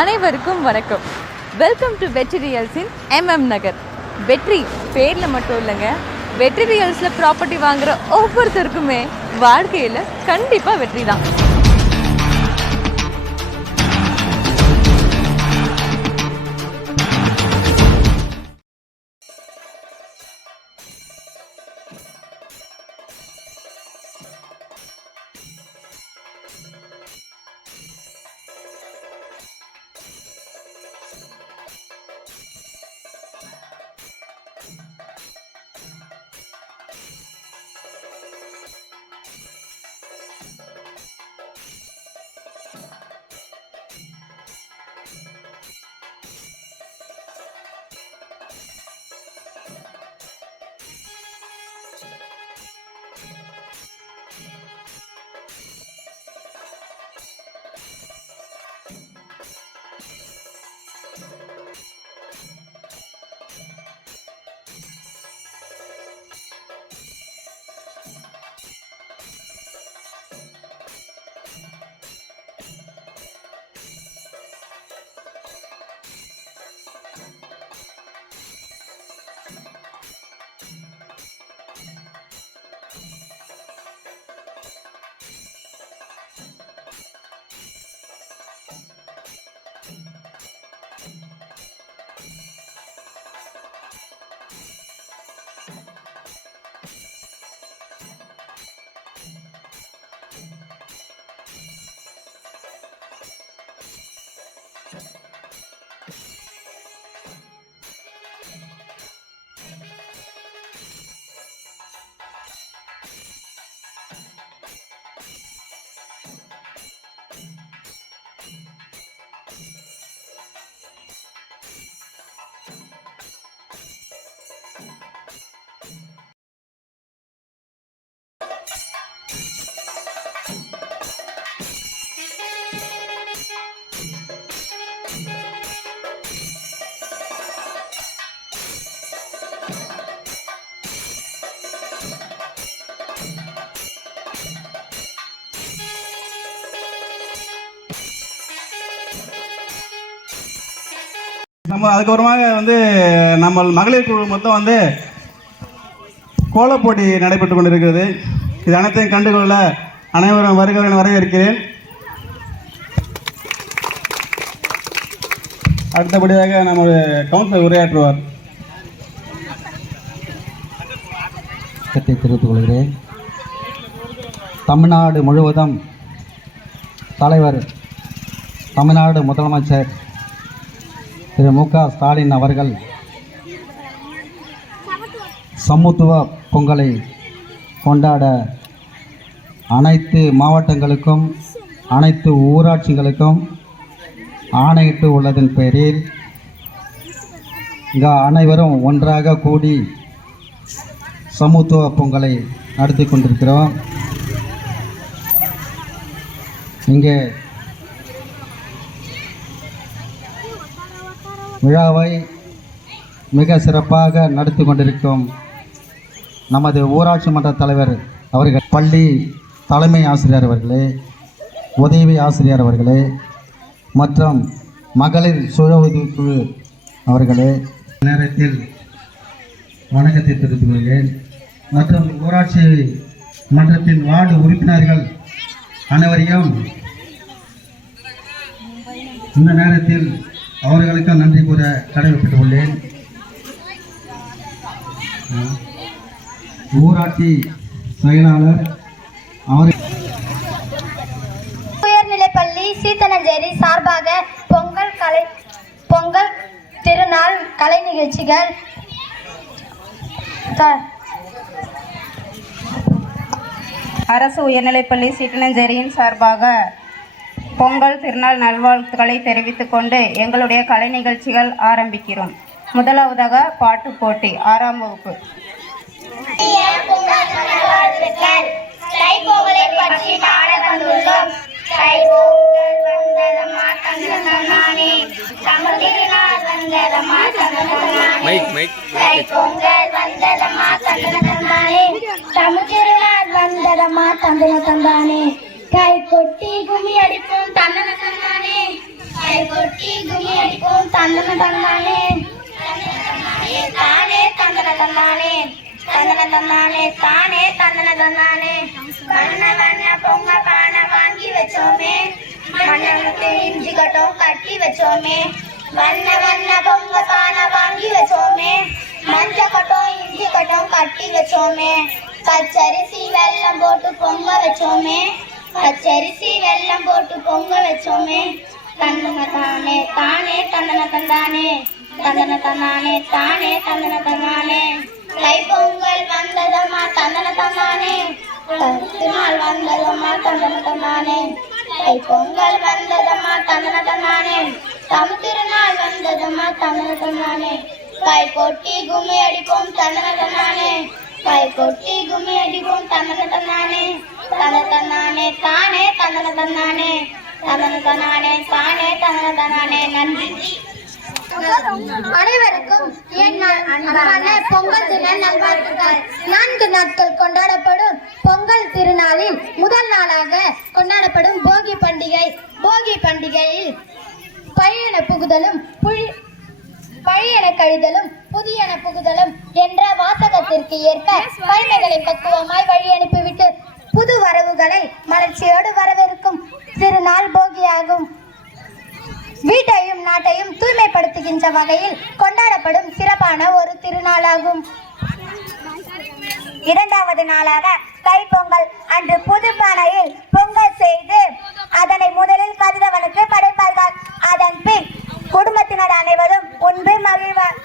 அனைவருக்கும் வணக்கம். Welcome to வெற்றி ரியல்ஸின் MM நகர். வெற்றி பேரில் மட்டும் இல்லைங்க, வெற்றி ரியல்ஸில் ப்ராப்பர்ட்டி வாங்குகிற ஒவ்வொருத்தருக்குமே வாழ்க்கையில் கண்டிப்பாக வெற்றி தான். நம்ம அதுக்கப்புறமாக நம்ம மகளிர் குழு மொத்தம் கோலப் போட்டி நடைபெற்று கொண்டிருக்கிறது. இது அனைத்தையும் கண்டுகொள்ள அனைவரும் வருகிறேன் வரவேற்கிறேன். அடுத்தபடியாக நம்முடைய கவுன்சிலர் உரையாற்றுவார். தெரிவித்துக் கொள்கிறேன். தமிழ்நாடு முழுவதும் தலைவர் தமிழ்நாடு முதலமைச்சர் திரு மு க ஸ்டாலின் அவர்கள் சமத்துவ பொங்கலை கொண்டாட அனைத்து மாவட்டங்களுக்கும் அனைத்து ஊராட்சிகளுக்கும் ஆணையிட்டு உள்ளதன் பேரில் இங்கே அனைவரும் ஒன்றாக கூடி சமத்துவ பொங்கலை நடத்தி கொண்டிருக்கிறோம். இங்கே விழாவை மிக சிறப்பாக நடத்தி கொண்டிருக்கும் நமது ஊராட்சி மன்ற தலைவர் அவர்கள், பள்ளி தலைமை ஆசிரியர் அவர்களே, உதவி ஆசிரியர் அவர்களே மற்றும் மகளிர் சுய உதவிக்குழு அவர்களே, நேரத்தில் வணக்கத்தை தெரிவித்துக் கொள்கிறேன். மற்றும் ஊராட்சி மன்றத்தின் வார்டு உறுப்பினர்கள் அனைவரையும் இந்த நேரத்தில் அவர்களுக்கு நன்றி கூற கடமைப்பட்டுள்ளேன். ஊராட்சி செயலாளர் உயர்நிலைப்பள்ளி சீத்தனஞ்சேரி சார்பாக பொங்கல் திருநாள் கலை நிகழ்ச்சிகள் அரசு உயர்நிலைப்பள்ளி சீத்தனஞ்சேரியின் சார்பாக பொங்கல் திருநாள் நல்வாழ்த்துக்களை தெரிவித்துக் கொண்டு எங்களுடைய கலை நிகழ்ச்சிகள் ஆரம்பிக்கிறோம். முதலாவதாக பாட்டு போட்டி 6ஆம் வகுப்பு. தை பொங்கலை பற்றி பாட வந்துள்ளோம். தை பொங்கல் வந்ததம்மா தந்தனதனானே தமிழ் திருநாள் வந்ததம்மா தந்தனதனானே தை பொங்கல் வந்ததம்மா தந்தனதனானே தமிழ் திருநாள் வந்ததம்மா தந்தனதனானே கை கொட்டி கும்மி அடிப்போம் தந்தனதனானே கை கொட்டி கும்மி அடிப்போம் தந்தனதனானே தானே தந்தனதனானே தந்தனதனானே தானே தந்தனதனானே வண்ண வண்ண பொங்க பானை வாங்கி வச்சோமே மண்ணனுக்கு இஞ்சி கட்டம் கட்டி வச்சோமே வண்ண வண்ண பொங்க பானை வாங்கி வச்சோமே மஞ்ச கட்டம் இஞ்சி கட்டம் கட்டி வச்சோமே பச்சரிசி வெல்லம் போட்டு பொங்க வச்சோமே பச்சரிசி வெல்லம் போட்டு பொங்க வச்சோமே தந்தனதானே தானே தந்தனதனானே தந்தனதனானே தானே தந்தனதனானே தை பொங்கல் வந்ததம்மா தந்தனதனானே திருநாள் வந்ததம்மா தந்தனதனானே தை பொங்கல் வந்ததம்மா தந்தனதனானே தமிழ் திருநாள் வந்ததம்மா தந்தனதனானே கை கொட்டி கும்மி அடிப்போம் தந்தனதனானே கை கொட்டி கும்மி அடிப்போம் தந்தனதனானே தந்தனதனானே தானே தந்தனதனானே தந்தனதனானே தானே தந்தனதனானே நன்றி. அனைவருக்கும் என் அன்பான பொங்கல் தின நல்வாழ்த்துக்கள். 4 நாட்கள் கொண்டாடப்படும் பொங்கல் திருநாளில் முதல் நாளாக கொண்டாடப்படும் போகி பண்டிகை. போகி பண்டிகையில் பழையன புகுதலும் பழையன கழிதலும் புதியன புகுதலும் என்ற வாசகத்திற்கு ஏற்ப பழமைகளை பக்குவமாய் வழி அனுப்பிவிட்டு புது வரவுகளை மலர்ச்சியோடு வரவிருக்கும் திருநாள் போகியாகும். வீட்டையும் நாட்டையும் தூய்மைப்படுத்துகின்ற வகையில் கொண்டாடப்படும் சிறப்பான ஒரு திருநாளாகும். 2வது நாளாக தைப்பொங்கல் அன்று புது பானையில் பொங்கல் செய்து அதனை முதலில் கதிரவனுக்கு படைப்பார்கள். அதன் பின் குடும்பத்தினர் அனைவரும் உண்டு மகிழ்வார்.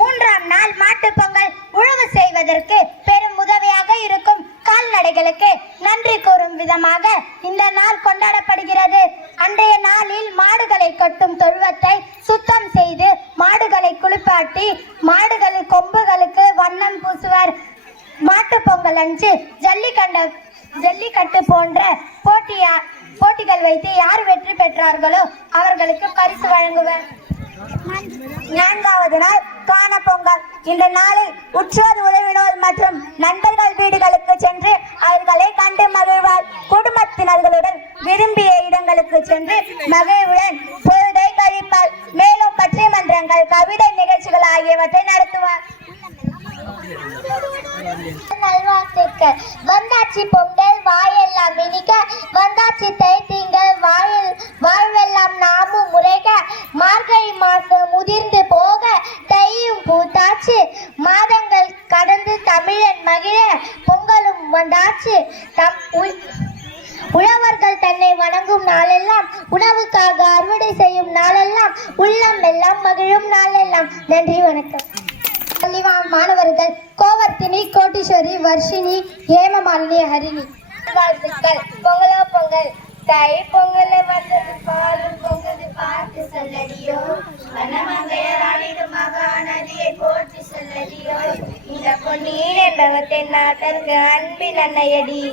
3ஆம் நாள் மாட்டுப் பொங்கல். உழவு செய்வதற்கு பெரும் உதவியாக இருக்கும் கால்நடைகளுக்கு நன்றி கூறும் விதமாக இந்த நாள் கொண்டாடப்படுகிறது. அன்றைய நாளில் மாடுகளை கட்டும் தொழுவத்தை சுத்தம் செய்து மாடுகளை குளிப்பாட்டி மாடுகள் கொம்புகளுக்கு வண்ணம் பூசுவர். மாட்டுப் பொங்கல் அன்று ஜல்லிக்கட்டு போன்ற போட்டிகள் வைத்து யார் வெற்றி பெற்றார்களோ அவர்களுக்கு பரிசு வழங்குவர். 4வது நாள் காண பொங்கல். இந்த நாளில் உற்றோர் உறவினோர் மற்றும் நண்பர்கள் வீடுகளுக்கு சென்று அவர்களை கண்டு மகிழ்வார். குடும்பத்தினர்களுடன் விரும்பிய இடங்களுக்கு சென்று மகிழ்வுடன் பொழுதை கழிப்பார். மேலும் பட்டிமன்றங்கள் கவிதை நிகழ்ச்சிகள் ஆகியவற்றை நடத்துவார். நல்வாழ்த்துக்கள். வந்தாச்சி பொங்கல் வாயெல்லாம் இனிக்க வந்தாச்சி தை திங்கள் வாழ்வெல்லாம் நாமும் முறைக மார்கழி மாசம் முதிர்ந்து போக தையும் பூத்தாச்சு மாதங்கள் கடந்து தமிழன் மகிழ பொங்கலும் வந்தாச்சு. உழவர்கள் தன்னை வணங்கும் நாளெல்லாம் உணவுக்காக அறுவடை செய்யும் நாளெல்லாம் உள்ளம் எல்லாம் மகிழும் நாளெல்லாம். நன்றி, வணக்கம். மாணவர்கள் கோவர்த்தினி, கோட்டீஸ்வரி, வர்ஷினி, ஹேமமாலினி, ஹரிணி. வாழ்த்துக்கள். பொங்கலோ பொங்கல். தை பொங்கல வந்தது பாலும் பொங்கது பார்த்து சொல்லடியோ வனமங்கையராளிடும் மகாநதியை போற்றி சொல்லடியோ இந்த பொன்னீர் என்பவர் தென்னாட்டருக்கு அன்பின் அன்னையடி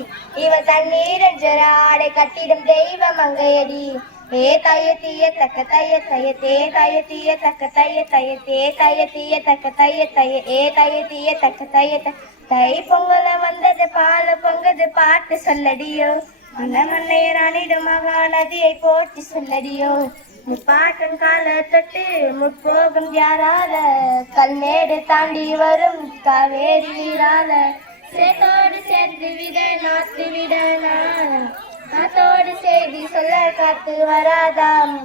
இவ தண்ணீர் என்ற ஆடை கட்டிடும் தெய்வ மங்கையடி. ஏ தைய தீய தக்க தைய தைய தே தைய தீய தக்க தைய தைய தே தைய தீய தக்க தைய தைய ஏ தைய தீய தக்க தைய தை பொங்கல வந்தது பால பொங்கது பாட்டு சொல்லடியோ மன்னமன்னைய ராணிடும் மகாநதியை போற்றி சொல்லடியோ. முப்பாட்டன் கால தொட்டு முற்போகும் யாரால கல்மேடு தாண்டி வரும் காவேரி நீரால சேத்தோடு சேர்ந்து விட நாத்து விட நாத்தோடு செய்தி சொல்ல காத்து வராதாம்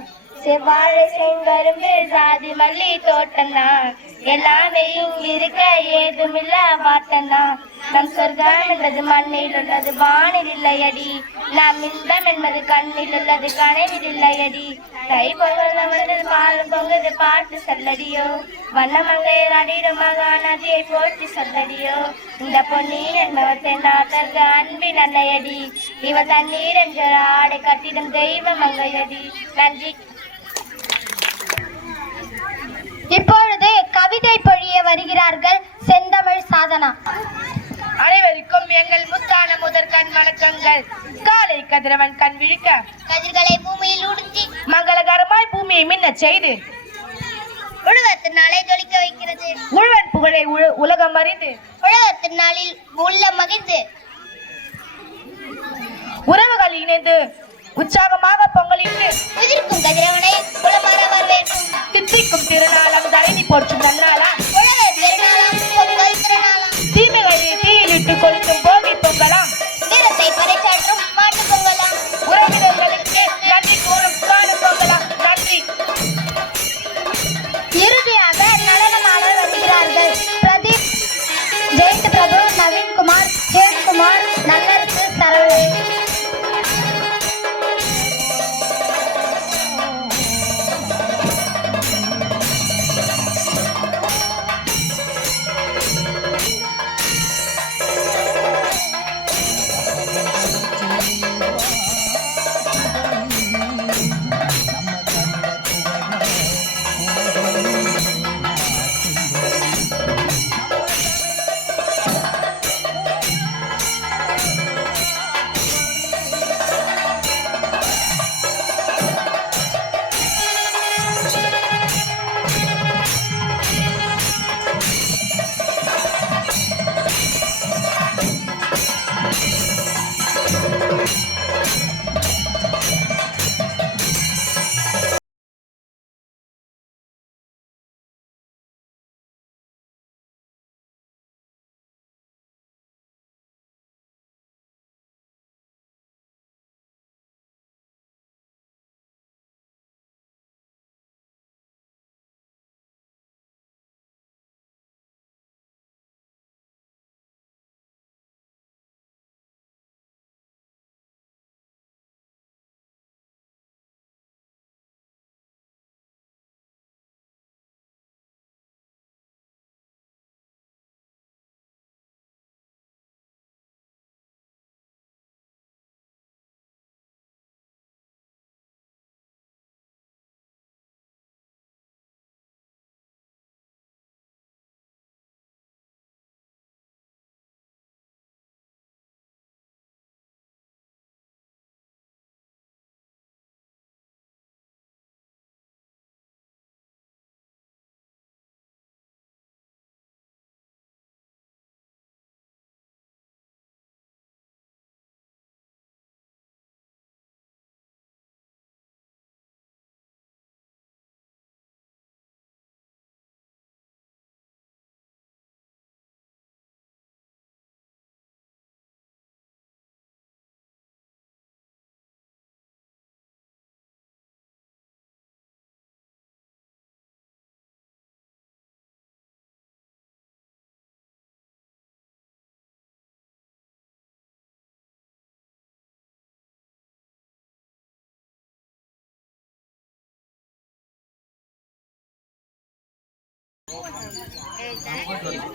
செவ்வாழை செங்கரும்பு சாதி மல்லி தோட்டம்தான் எல்லாமே இங்கு இருக்க ஏதுமில்ல வாட்டம்தான். நம் சொர்க்கம் என்பது மண்ணில் உள்ளது வானில் இல்லையடி நம் இன்பம் என்பது கண்ணில் உள்ளது கனவில் இல்லையடி. தை பொங்கல் வந்தது பாலும் பொங்குது பாட்டு சொல்லடியோ வண்ணமங்கையர் அடிடும் மகாநதியை போற்றி சொல்லடியோ இந்த பொன்னீர் என்பவர் தென்னாட்டற்கு அன்பின் அன்னையடி இவ தண்ணீர் என்ற ஆடை கட்டிடும் தெய்வ மங்கையடி. நன்றி. இப்பொழுது கவிதை பொழிய வருகிறார்கள் செந்தமிழ் சாதனா. அனைவருக்கும் எங்கள் முத்தான முதற்கண் வணக்கங்கள். காலை கதிரவன் கண் விழிக்க கதிர்களை பூமியில் உடுத்தி மங்களகரமாய் பூமியை மின்னச் செய்து உழவர் திருநாளை ஜொலிக்க வைக்கிறது. உழவன் புகழை உலகம் அறிந்து உழவர் திருநாளில் உள்ள மகிழ்ந்து உறவுகள் இணைந்து உற்சாகமாக பொங்கலிட்டு உதிர்க்கும் கதிரவனை குலமாற வரவேற்கும் தித்திக்கும் திருநாளாம் தலைவி போற்றும் நன்னாளா உழவர் திருநாளாம் பொங்கல் திருநாளாம் தீமைகளை தீயிலிட்டு கொளுத்தும் போகி பொங்கலாம் வீரத்தை பறைசாற்றும் மாட்டு பொங்கலாம் உறவினர்களுக்கு நன்றி கூறும் காணும் பொங்கலாம். நன்றி. இறுதியாக நடனமாட வருகிறார்கள் பிரதீப், ஜெயந்த் பிரபு, நவீன்குமார், ஜெயக்குமார், நல்லரசு, சரவணன்.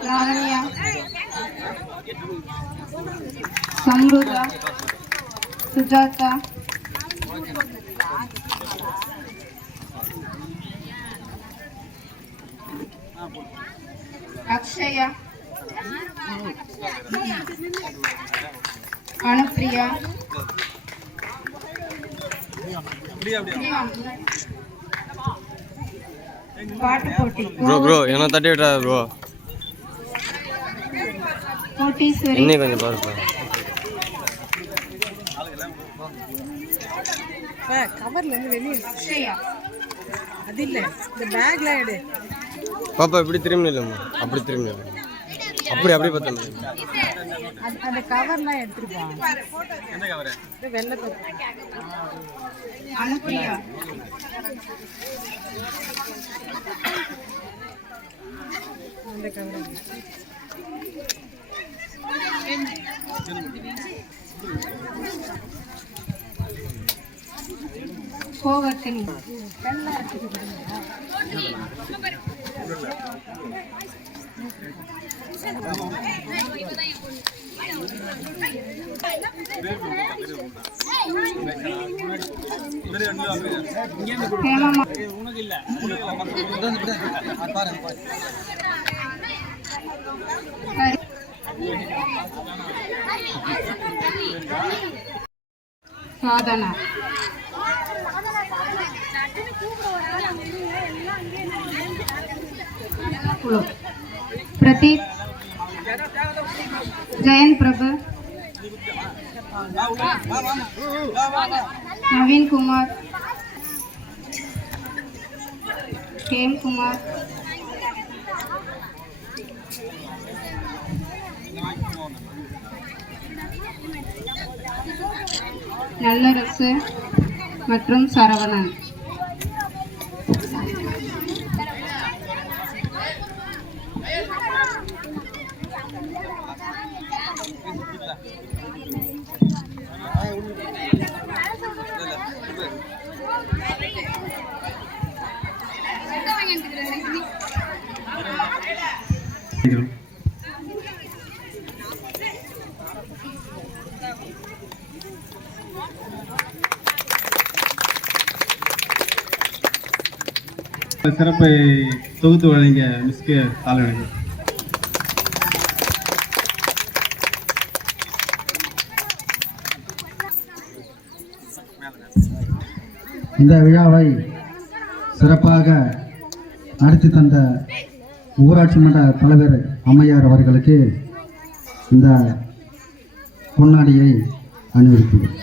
லாவண்யா, சம்ருதா, சுஜாதா, அக்ஷயா, அனுப்பிரியா, பாட்டு போட்டி ப்ரோ என்ன தட்டி விட்டா ப்ரோ கோட்டீஸ்வரி, இன்னும் கொஞ்சம் பாருப்பா. அக்ஷயா, பாப்பா இப்படி திரும்பி இல்லைம்மா, அப்படி திரும்பி இல்லை, அப்படி அப்படியே பார்த்தா அந்த கவர்லாம் எடுத்துருப்பான். அனுப்பிரியா, அந்த கவர் கோவர்த்தினி, ஹேமா சாதனா, பிரதீப், ஜெயந்த் பிரபு, நவீன் குமார், கேம் குமார், நல்லரசு மற்றும் சரவணன். சிறப்பை தொகுத்து வழங்கிய மிஸ்கே தாழ்வணக்கம். இந்த விழாவை சிறப்பாக நடத்தி தந்த ஊராட்சி மன்ற தலைவர் அம்மையார் அவர்களுக்கு இந்த பொன்னாடியை அணிவிக்கிறேன்.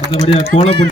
அடுத்தபடியாக கோலப்பொடி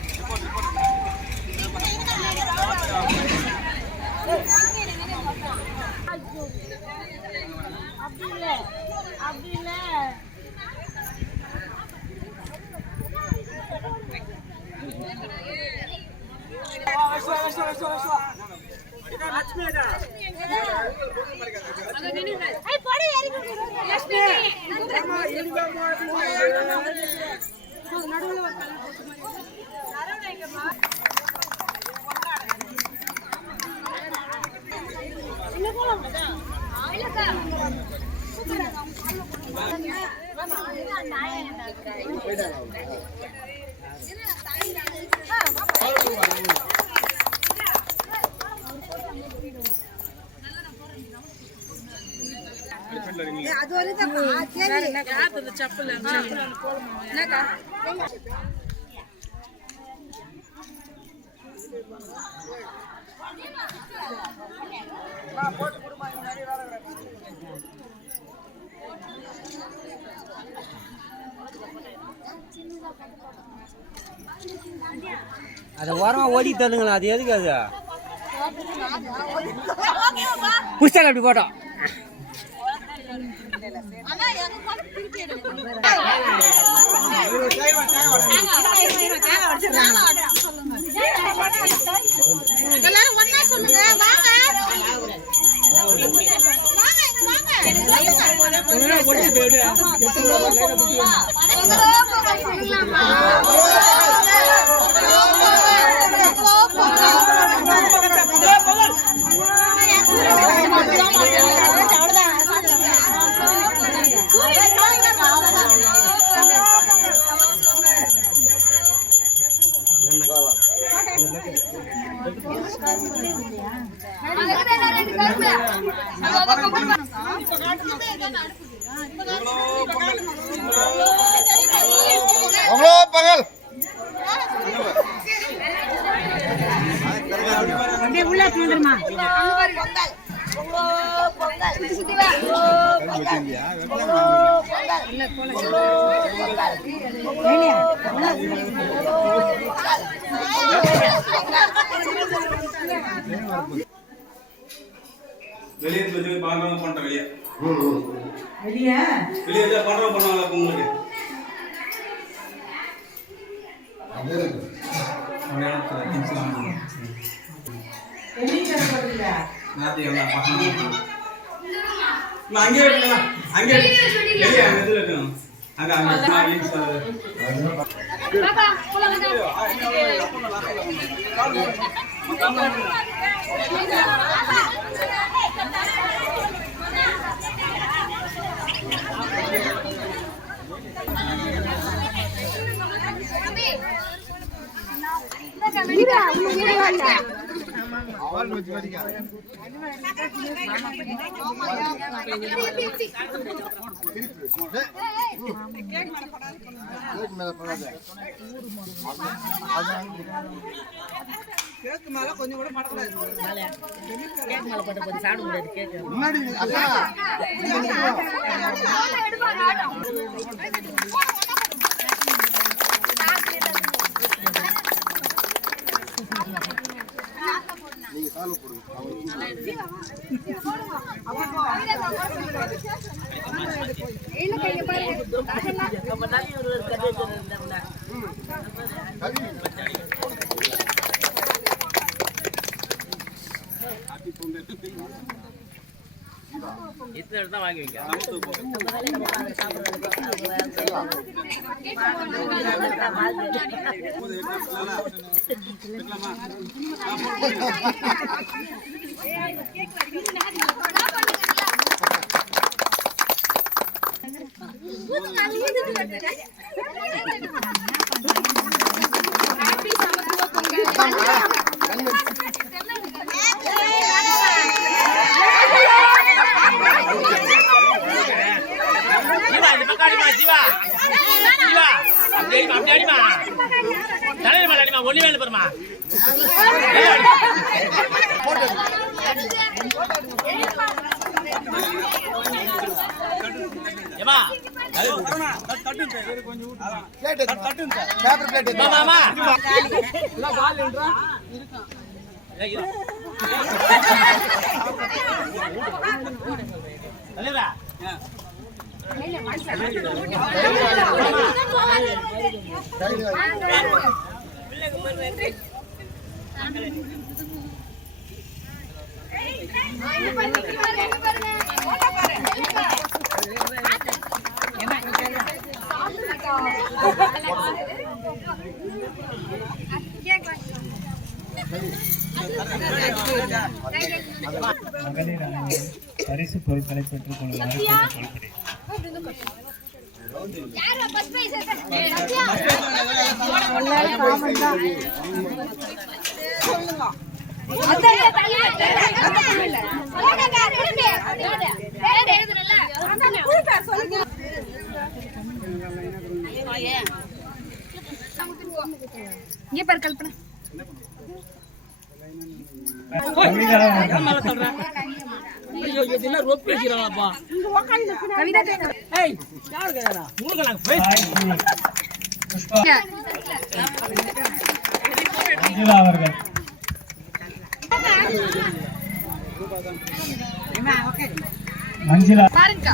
அதை ஓரமா ஓடி தள்ளுங்களா, அது எதுக்கு அது புஸ்தகம் அப்படி போட்டோம். பகல் உள்ள வந்துருமா வெளியே பாருங்க பண்ணிட்டேன் வெளியே வெளியே பண்றோம் பண்ணுவாங்களா உங்களுக்கு அங்கே வைக்கலாம் அங்கே எதில் வைக்கணும் அங்கே கேக்கு மேல கொஞ்சம் கூட மடக்கூடாது. கேக்கு மேல போட்டு கொஞ்சம் சாப்பிட முடியாது. கேக்கு இத்தனை தான் வாங்கி வைக்க ஒண்ணு வேலை பெருமா பரிசு பொருட்களை பெற்றுக் கொள்ளுமாறு கேட்டுக்கொள்கிறேன். இங்க பாரு கல்பனா அவர்கள் மஞ்சுளா பாருங்க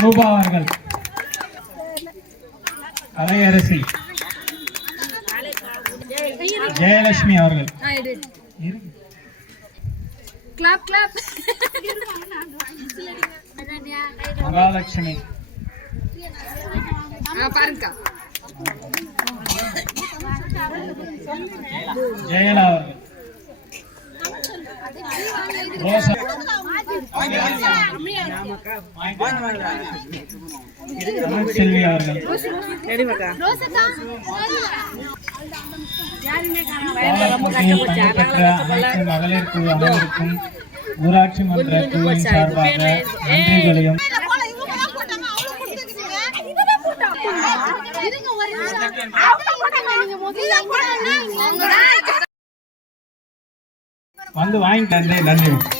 ரூபா அவர்கள் கலையரசி ஜெயலட்சுமி அவர்கள் கிளாப் கிளாப் மகாலட்சுமி பாருங்க ஜெயலா அவர்கள் ரோசா செல்வி அவர்கள் பெற்ற அனைத்து மகளிர் குழு அனைவருக்கும் ஊராட்சி மன்ற குழுவின் சார்பாக நன்றிகளையும் வந்து வாங்கிட்டு நன்றி.